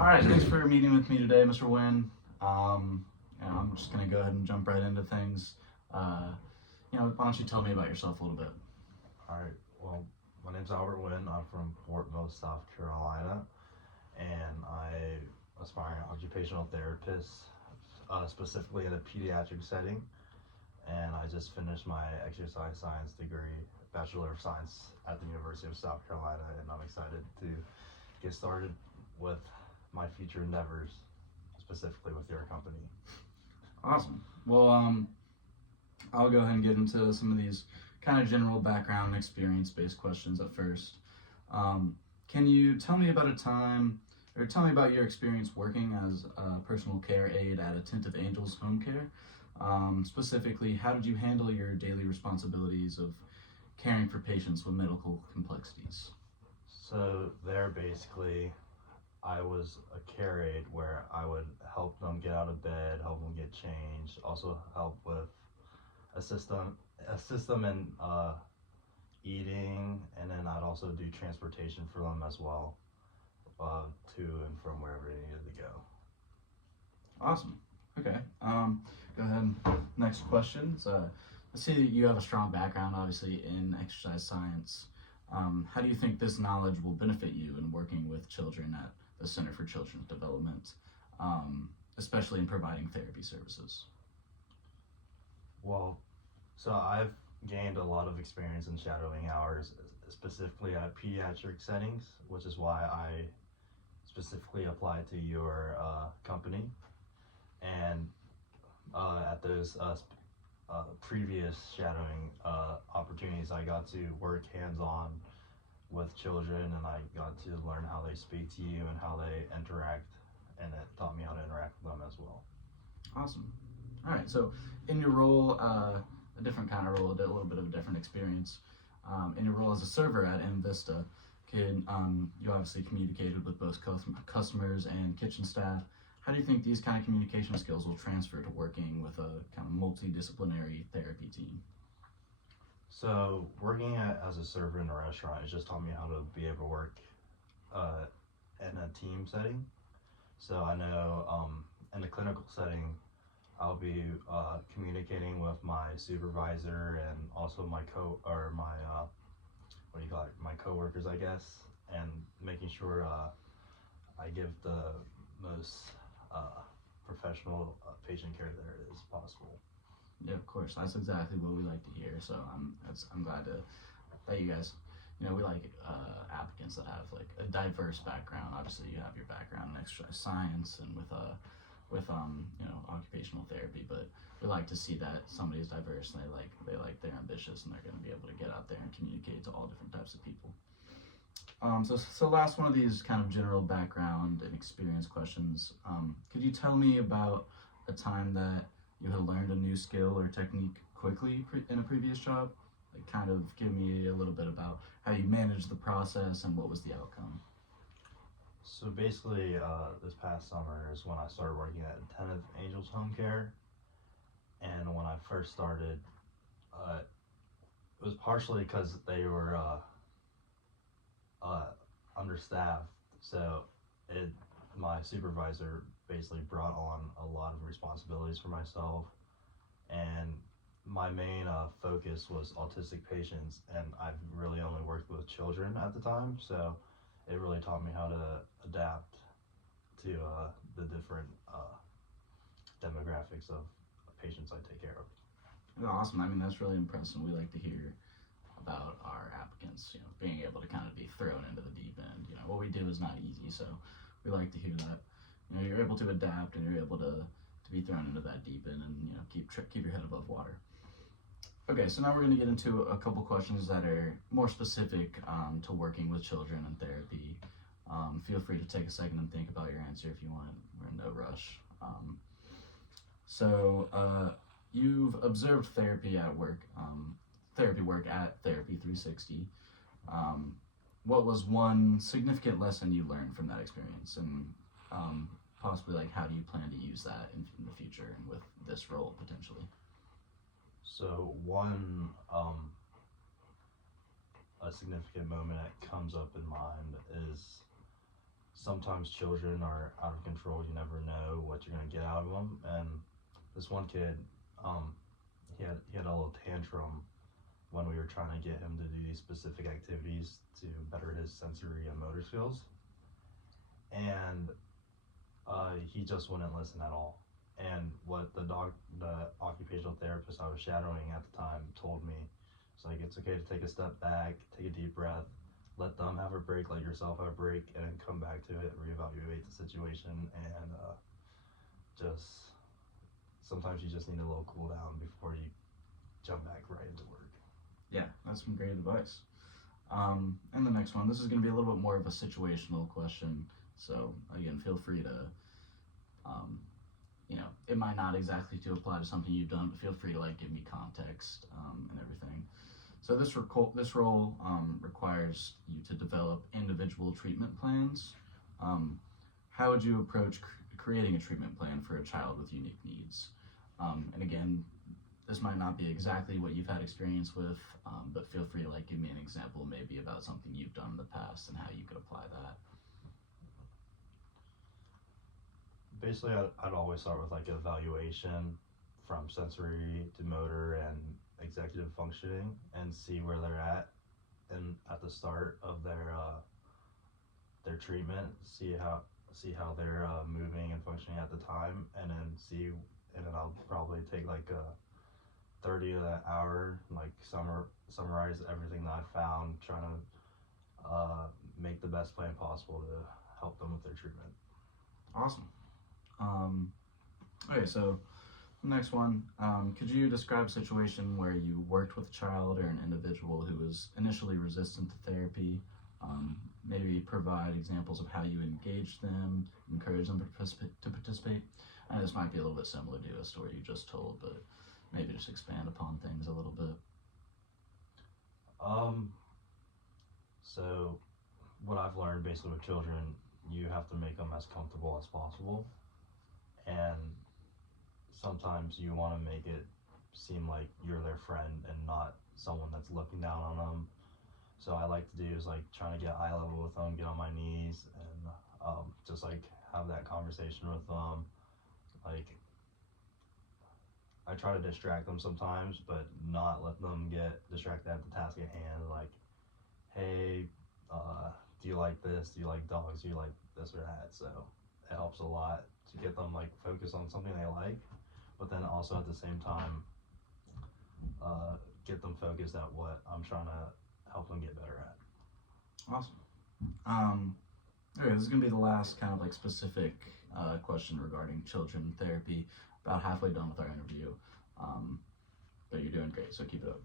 All right, thanks for meeting with me today, Mr. Wynn. I'm just gonna go ahead and jump right into things. Uh, why don't you tell me about yourself a little bit? All right. Well, my name's Albert Wynn. I'm from Fort Mill, South Carolina, and I aspire occupational therapist, specifically in a pediatric setting. And I just finished my exercise science degree, Bachelor of Science at the University of South Carolina, and I'm excited to get started with my future endeavors, specifically with your company. Awesome. Well, I'll go ahead and get into some of these kind of general background and experience-based questions at first. Can you tell me about a time, or tell me about your experience working as a personal care aide at Attentive Angels Home Care? Specifically, how did you handle your daily responsibilities of caring for patients with medical complexities? So there, basically, I was a care aide where I would help them get out of bed, help them get changed, also help with assist them in eating, and then I'd also do transportation for them as well, to and from wherever they needed to go. Awesome. Okay. Go ahead. Next questions. I see that you have a strong background, obviously, in exercise science. How do you think this knowledge will benefit you in working with children at the Center for Children's Development, especially in providing therapy services? Well, so I've gained a lot of experience in shadowing hours, specifically at pediatric settings, which is why I specifically applied to your company. And at those previous shadowing opportunities, I got to work hands-on with children, and I got to learn how they speak to you and how they interact, and it taught me how to interact with them as well. Awesome. All right. So, in your role, a different kind of role, a little bit of a different experience. In your role as a server at MVista, you obviously communicated with both customers and kitchen staff. How do you think these kind of communication skills will transfer to working with a kind of multidisciplinary therapy team? So working as a server in a restaurant has just taught me how to be able to work uh, in a team setting. So I know in the clinical setting, I'll be communicating with my supervisor and also my what do you call it, my coworkers, I guess, and making sure I give the most professional patient care there is possible. Yeah, of course. That's exactly what we like to hear. So I'm glad that you guys, we like applicants that have like a diverse background. Obviously, you have your background in exercise science and with occupational therapy, but we like to see that somebody is diverse and they're ambitious and they're going to be able to get out there and communicate to all different types of people. So last one of these kind of general background and experience questions. Could you tell me about a time that you had learned a new skill or technique quickly in a previous job? Like kind of give me a little bit about how you managed the process and what was the outcome. So basically, this past summer is when I started working at Attentive Angels Home Care, and when I first started, it was partially because they were understaffed. So it my supervisor basically brought on a lot of responsibilities for myself, and my main focus was autistic patients, and I've really only worked with children at the time, so it really taught me how to adapt to the different demographics of patients I take care of. Awesome. I mean, that's really impressive. We like to hear about our applicants, being able to kind of be thrown into the deep end. What we do is not easy, so we like to hear that. You're able to adapt and you're able to be thrown into that deep end and keep your head above water. Okay, so now we're going to get into a couple questions that are more specific to working with children and therapy. Feel free to take a second and think about your answer if you want. We're in no rush. You've observed therapy at work, therapy work at Therapy 360. What was one significant lesson you learned from that experience, and possibly like how do you plan to use that in the future and with this role potentially? So one a significant moment that comes up in mind is sometimes children are out of control. You never know what you're gonna get out of them. And this one kid, he had a little tantrum when we were trying to get him to do these specific activities to better his sensory and motor skills, and he just wouldn't listen at all. And what the occupational therapist I was shadowing at the time told me, it's like it's okay to take a step back, take a deep breath, let them have a break, let yourself have a break, and then come back to it, reevaluate the situation, and just sometimes you just need a little cool down before you jump back right into work. Yeah, that's some great advice. And the next one, this is going to be a little bit more of a situational question. So again, feel free to, it might not exactly to apply to something you've done, but feel free to like give me context and everything. So this role requires you to develop individual treatment plans. How would you approach creating a treatment plan for a child with unique needs? And again, this might not be exactly what you've had experience with, but feel free to like give me an example maybe about something you've done in the past and how you could apply that. Basically, I'd always start with like evaluation from sensory to motor and executive functioning, and see where they're at, and at the start of their treatment, see how they're moving and functioning at the time, and then I'll probably take like a 30 of that hour, like summarize everything that I found, trying to make the best plan possible to help them with their treatment. Awesome. Okay, so the next one, could you describe a situation where you worked with a child or an individual who was initially resistant to therapy? Maybe provide examples of how you engaged them, encourage them to participate. And this might be a little bit similar to a story you just told, but maybe just expand upon things a little bit. So what I've learned basically with children, you have to make them as comfortable as possible, and sometimes you want to make it seem like you're their friend and not someone that's looking down on them. So I like to do is like trying to get eye level with them, get on my knees, and just like have that conversation with them. Like I try to distract them sometimes, but not let them get distracted at the task at hand. Like, hey, do you like this? Do you like dogs? Do you like this or that? So it helps a lot to get them like focused on something they like, but then also at the same time get them focused at what I'm trying to help them get better at. Awesome. Okay, this is gonna be the last kind of like specific question regarding children therapy. About halfway done with our interview, but you're doing great, so keep it up.